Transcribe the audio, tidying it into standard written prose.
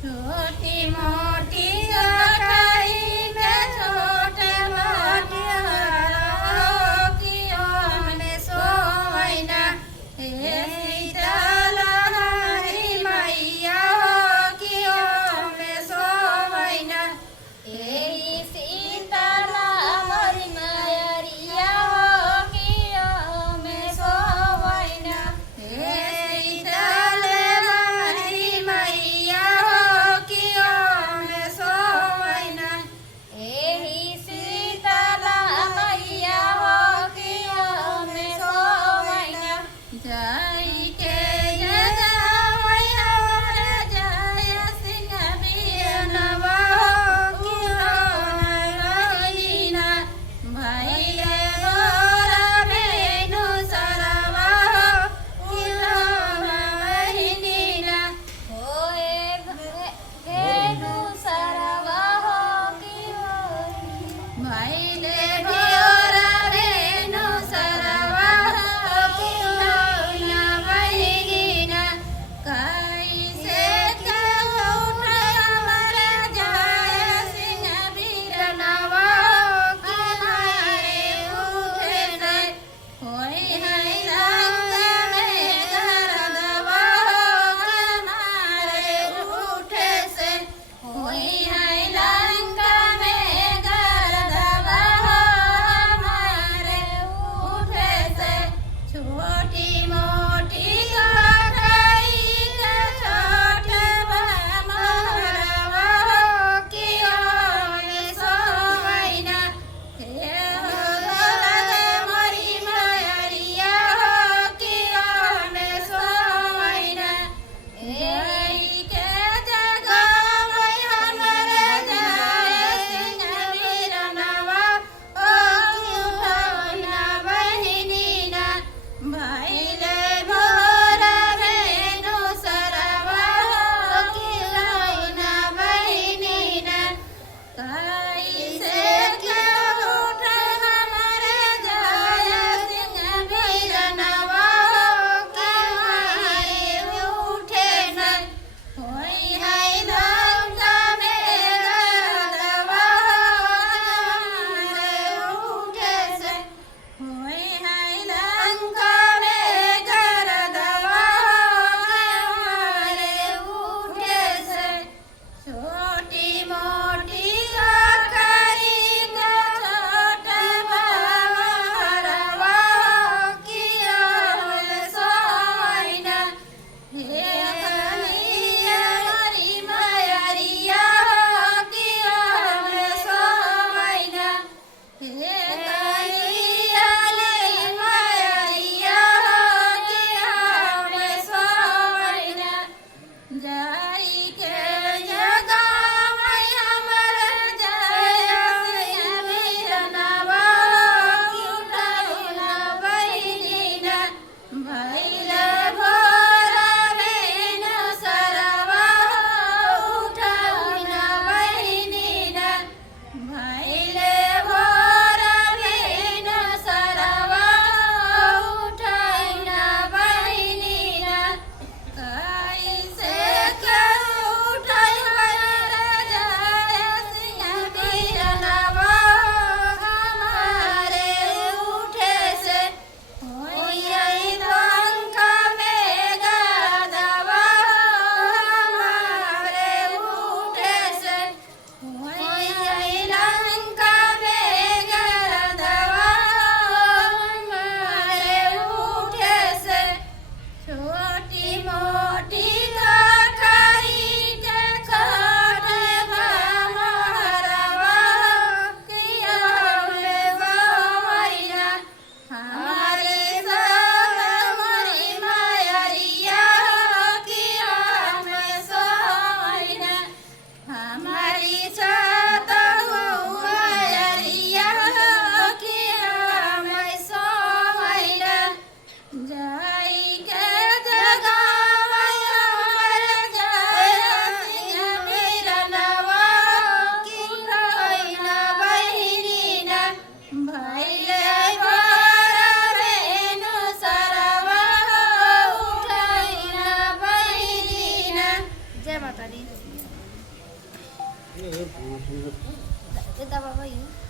छोटी मोटी गठाई के छोटे मोटे कियों ने सोवैना हे शीतल हरी मैया कियों ने सोवैना हे शीतल हरी मैया कियों में सोवैना हे शीतल हरी मैया कियों में सोवैना हे शीतल मैया कियों में सोवैना जय के जगावै हमरे जय सिंह बिरनवा कियों रहीना भैले मोरा भेनु सरवा कियों बहिनीना होए भेनु सरवा भैले भोरा भेनु सरवा कियों बहिनीना कैसे उठ हमरे जय सिंह बिरनवा किनारे उठे से होई है रंग में गरदवा किनारे उठे से होई है रंग में गरदवा हमारे उठे से छोटी मोटी गठाई के छोटे भमरवा कियों ने सोवैना हे होलगे मोरी मयरिया कियों ने सोवैना हे के जगावै हमरे जय सिंह बिरनवा कियों बहिनीना भैले भोरा भेनु सरवा कियों बहिनीना कैसे उठ हमरे जय सिंह बिरनवा किनारे उठे न होई है रंग में गरदवा किनारे उठे से होई है रंग में गरदवा किनारे उठे से छोटी मोटी गठाई के छोटे भमरवा कियों ने सोवैना हे कन्हैया हरी मैया कियों ने सोवैना हे कन्हैया ली मैया कियों ने सोवैना जय के जगावै हमरे जय सिंह बिरनवा कियों बहिनीना भैले भोरा भेनु सरवा उठौना बहिनीना भैले भोरा भेनु सरवा उठौना बहिनीना कैसे Kita bawa yuk.